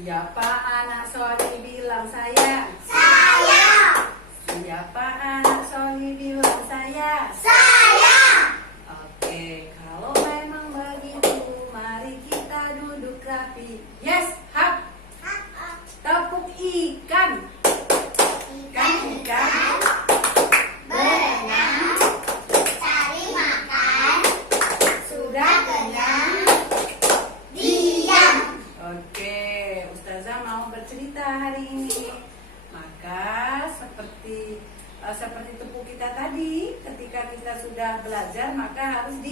Siapa anak Soli bilang saya? Saya. Siapa anak Soli bilang saya? Saya. Oke, kalau memang begitu, mari kita duduk rapi. Yes, hap. Tepuk ikan. Ikan. Berenang, cari makan, Sudah kenyang, diam. Oke, Ustazah mau bercerita hari ini. Maka seperti tepuk kita tadi, ketika kita sudah belajar maka harus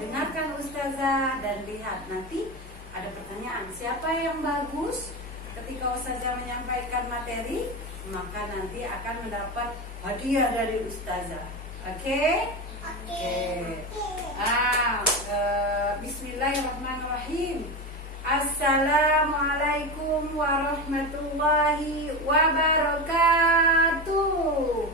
dengarkan Ustazah dan lihat. Nanti ada pertanyaan, siapa yang bagus ketika Ustazah menyampaikan materi, maka nanti akan mendapat hadiah dari Ustazah. Oke? Bismillahirrahmanirrahim. Assalamualaikum warahmatullahi wabarakatuh.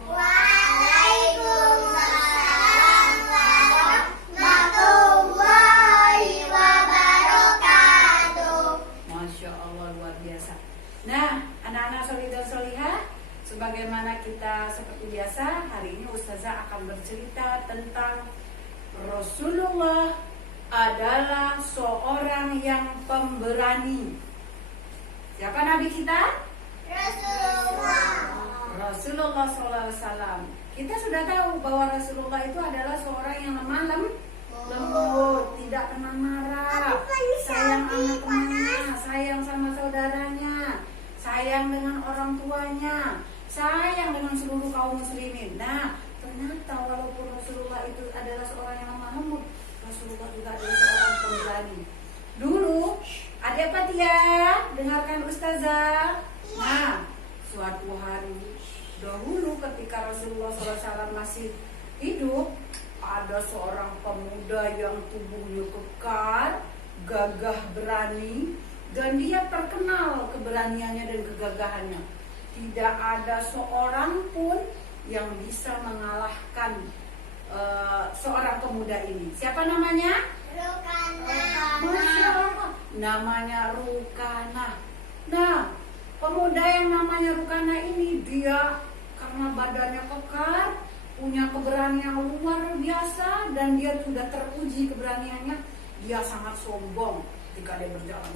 Waalaikumsalam warahmatullahi wabarakatuh. Masya Allah, luar biasa. Nah, anak-anak solih dan solihah, sebagaimana kita seperti biasa, hari ini Ustazah akan bercerita tentang Rasulullah adalah seorang yang pemberani. Siapa Nabi kita? Rasulullah SAW. Kita sudah tahu bahwa Rasulullah itu adalah seorang yang lemah lembut, tidak pernah marah, sayang sama temannya, sayang sama saudaranya, sayang dengan orang tuanya, sayang dengan seluruh kaum muslimin. Nah, ternyata walaupun Rasulullah itu adalah seorang yang lemah lembut, Rasulullah juga adalah seorang pemberani. Dulu, adik Fatia, dengarkan Ustazah. Nah, suatu hari dahulu ketika Rasulullah SAW masih hidup, ada seorang pemuda yang tubuhnya kekar, gagah berani, dan dia terkenal keberaniannya dan kegagahannya. Tidak ada seorang pun yang bisa mengalahkan seorang pemuda ini. Siapa namanya? Masya Allah, namanya Rukana. Nah, pemuda yang namanya Rukana ini, dia karena badannya kekar, punya keberanian luar biasa, dan dia sudah teruji keberaniannya. Dia sangat sombong ketika dia berjalan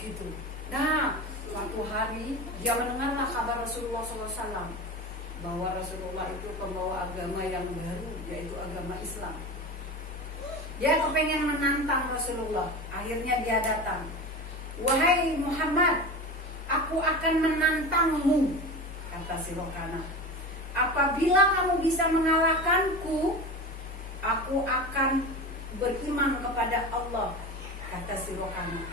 gitu. Nah, suatu hari dia mendengarlah kabar Rasulullah SAW bahwa Rasulullah itu pembawa agama yang baru, yaitu agama Islam. Dia kepengen menantang Rasulullah. Akhirnya dia datang. Wahai Muhammad, aku akan menantangmu, kata si Rukana. Apabila kamu bisa mengalahkanku, aku akan beriman kepada Allah, kata si Rukana.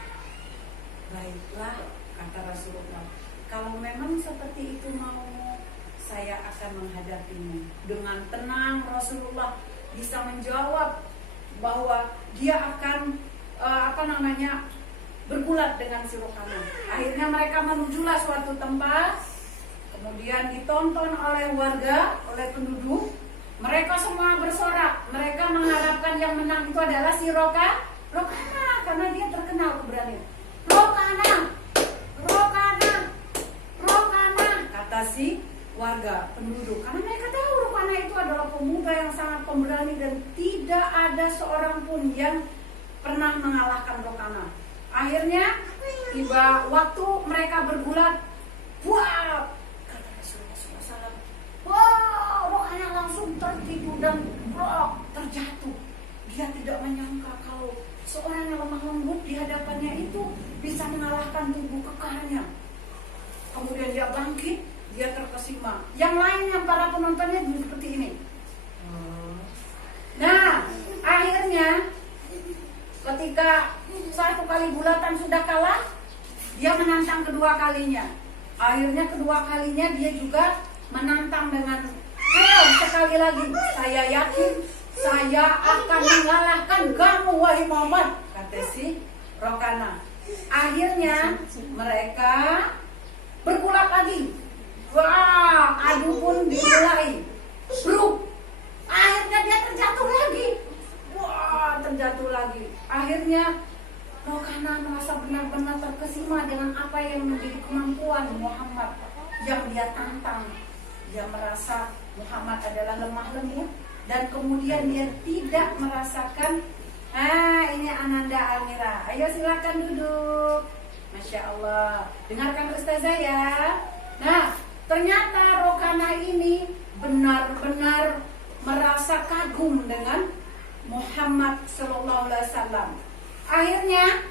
Baiklah, kata Rasulullah, kalau memang seperti itu maumu, saya akan menghadapimu. Dengan tenang Rasulullah bisa menjawab bahwa dia akan bergulat dengan si Rukana. Akhirnya mereka menujulah suatu tempat, kemudian ditonton oleh warga, oleh penduduk. Mereka semua bersorak, mereka mengharapkan yang menang itu adalah si Rukana, karena dia terkenal keberanian. Rukana, kata si warga penduduk, karena mereka tahu Rukana itu adalah pemuda yang sangat pemberani dan tidak ada seorang pun yang pernah mengalahkan Rukana. Akhirnya tiba waktu mereka bergulat, wah, kata Rasulullah SAW, wah, Rukana langsung tertidur dan terjatuh. Dia tidak menyangka kalau seorang yang lemah lembut di hadapannya itu bisa mengalahkan tubuh kekarnya. Kemudian dia bangkit, dia terkesima. Yang lainnya para penontonnya juga seperti ini. Nah, akhirnya ketika satu kali bulatan sudah kalah, dia menantang kedua kalinya. Akhirnya kedua kalinya dia juga menantang dengan, ayo sekali lagi, saya yakin saya akan mengalahkan kamu wahai Muhammad, kata si Rukana. Akhirnya mereka bergulat lagi. Wah, adu pun dimulai. Akhirnya dia terjatuh lagi. Wah, terjatuh lagi. Akhirnya Rokana merasa benar-benar terkesima dengan apa yang menjadi kemampuan Muhammad yang dia tantang. Dia merasa Muhammad adalah lemah lembut dan kemudian dia tidak merasakan. Ini Ananda Almira. Ayo silakan duduk. Masya Allah. Dengarkan Ustazah ya. Nah, ternyata Rokana ini benar-benar merasa kagum dengan Muhammad Sallallahu Alaihi Wasallam. Akhirnya,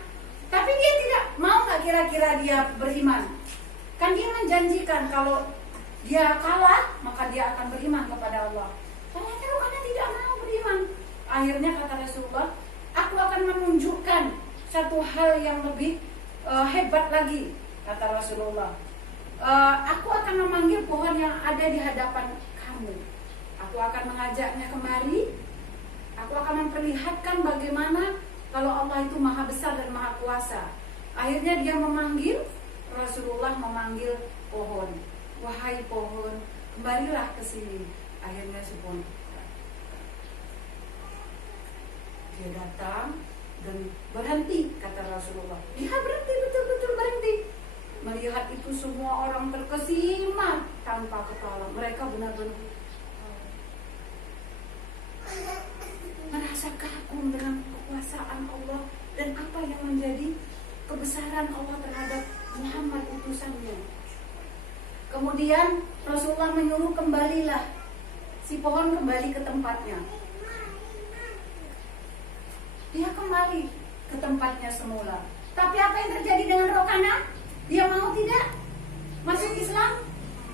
tapi dia tidak mau, nggak kira-kira dia beriman? Kan dia menjanjikan kalau dia kalah maka dia akan beriman kepada Allah. Ternyata Rokana tidak mau beriman. Akhirnya kata Rasulullah, aku akan menunjukkan satu hal yang lebih hebat lagi, kata Rasulullah. Aku akan memanggil pohon yang ada di hadapan kamu. Aku akan mengajaknya kemari. Aku akan memperlihatkan bagaimana kalau Allah itu maha besar dan maha kuasa. Akhirnya dia memanggil, Rasulullah memanggil pohon. Wahai pohon, kembalilah ke sini. Akhirnya si pohon, dia datang dan berhenti, kata Rasulullah. Dia berhenti, betul-betul berhenti. Melihat itu semua orang terkesima tanpa kepala. Mereka benar-benar merasa kagum dengan kekuasaan Allah dan apa yang menjadi kebesaran Allah terhadap Muhammad utusannya. Kemudian Rasulullah menyuruh kembalilah si pohon kembali ke tempatnya. Dia kembali ke tempatnya semula. Tapi apa yang terjadi dengan Rokana? Dia mau tidak masuk Islam?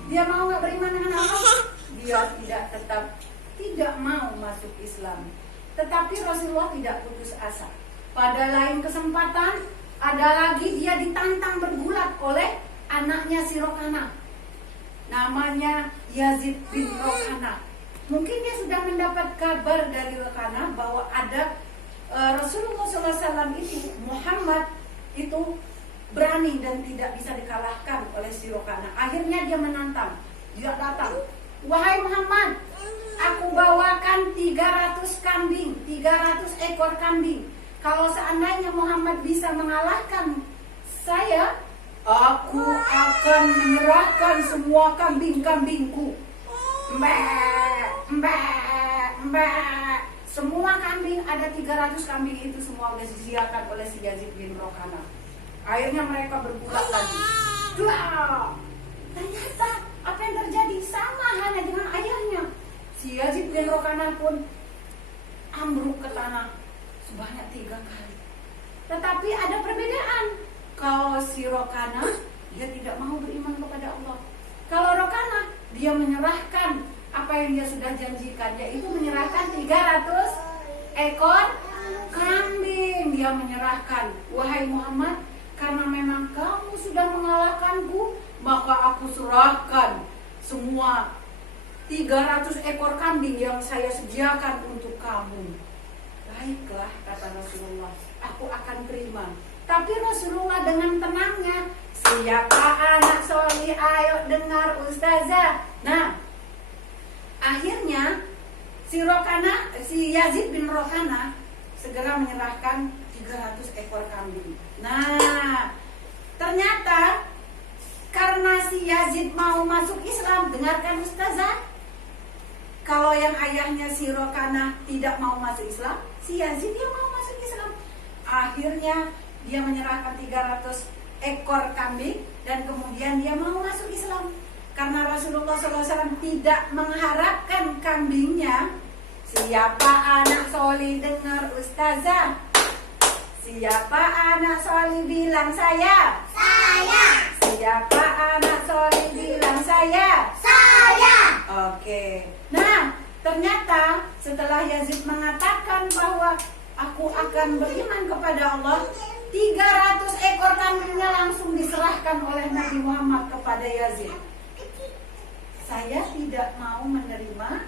Dia mau nggak beriman dengan Allah? Dia tetap tidak mau masuk Islam. Tetapi Rasulullah tidak putus asa. Pada lain kesempatan, ada lagi dia ditantang bergulat oleh anaknya si Rokana. Namanya Yazid bin Rokana. Mungkin dia sudah mendapat kabar dari Rokana bahwa ada Rasulullah SAW itu, Muhammad itu berani dan tidak bisa dikalahkan oleh si Rokana. Akhirnya dia menantang. Dia datang. Wahai Muhammad, aku bawakan 300 kambing, 300 ekor kambing. Kalau seandainya Muhammad bisa mengalahkan saya, aku akan menyerahkan semua kambing-kambingku. Mbak. Semua kambing, ada 300 kambing itu semua sudah disediakan oleh si Yazid bin Rokana. Akhirnya mereka bergulat lagi. Ternyata apa yang terjadi sama halnya dengan ayahnya. Si Yazid bin Rokana pun ambruk ke tanah sebanyak 3 kali. Tetapi ada perbedaan. Kalau si Rokana, dia tidak mau beriman kepada Allah. Kalau Rokana, dia menyerahkan apa yang dia sudah janjikan, yaitu menyerahkan 300 ekor kambing. Dia menyerahkan, wahai Muhammad, karena memang kamu sudah mengalahkanku, maka aku serahkan semua 300 ekor kambing yang saya sediakan untuk kamu. Baiklah, kata Rasulullah, aku akan terima. Tapi Rasulullah dengan tenangnya, siapa anak solih, ayo dengar Ustazah. Nah, akhirnya si Yazid bin Rokana segera menyerahkan 300 ekor kambing. Nah, ternyata karena si Yazid mau masuk Islam, dengarkan Ustazah. Kalau yang ayahnya si Rokana tidak mau masuk Islam, si Yazid dia mau masuk Islam. Akhirnya dia menyerahkan 300 ekor kambing dan kemudian dia mau masuk Islam. Karena Rasulullah SAW tidak mengharapkan kambingnya. Siapa anak solih dengar Ustazah? Siapa anak solih bilang saya? Saya. Siapa anak solih bilang saya? Saya. Oke. Nah, ternyata setelah Yazid mengatakan bahwa aku akan beriman kepada Allah, 300 ekor kambingnya langsung diserahkan oleh Nabi Muhammad kepada Yazid. Saya tidak mau menerima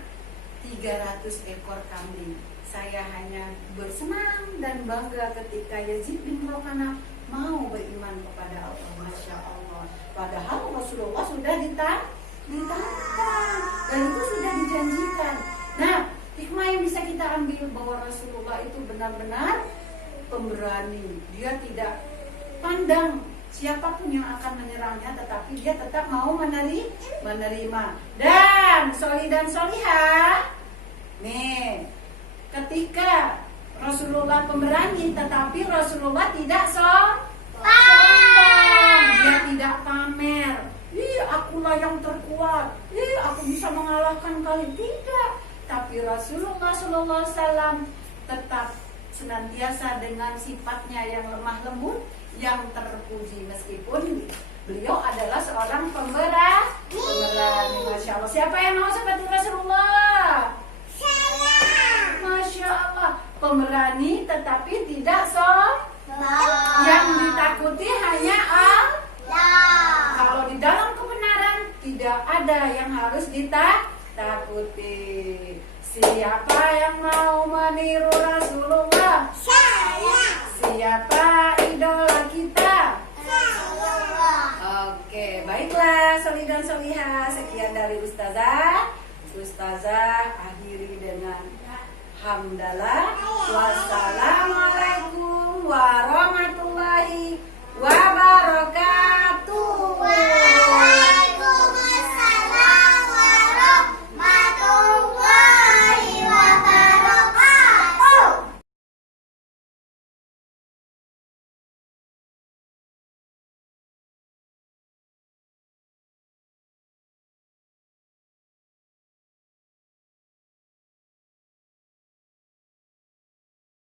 300 ekor kambing. Saya hanya bersenang dan bangga ketika Yazid bin Rokana mau beriman kepada Allah. Masya Allah. Padahal Rasulullah sudah ditantang dan itu sudah dijanjikan. Nah, hikmah yang bisa kita ambil bahwa Rasulullah itu benar-benar pemberani. Dia tidak pandang siapapun yang akan menyerangnya, tetapi dia tetap mau menerima. Dan soli dan solihah, nih, ketika Rasulullah pemberani, tetapi Rasulullah tidak sombong. Dia tidak pamer. Akulah yang terkuat. Aku bisa mengalahkan kalian. Tidak. Tapi Rasulullah SAW tetap senantiasa dengan sifatnya yang lemah lembut, yang terpuji, meskipun beliau adalah seorang pemberani. Masya Allah. Siapa yang mau seperti Rasulullah? Masya Allah. Pemberani tetapi tidak sombong. Yang ditakuti hanya Allah. Kalau di dalam kebenaran tidak ada yang harus ditakuti. Siapa yang mau meniru Rasulullah? Siapa idola kita? Oke, baiklah soli dan solihah. Sekian dari Ustazah. Ustazah akhiri dengan hamdalah. Wassalamualaikum warahmatullahi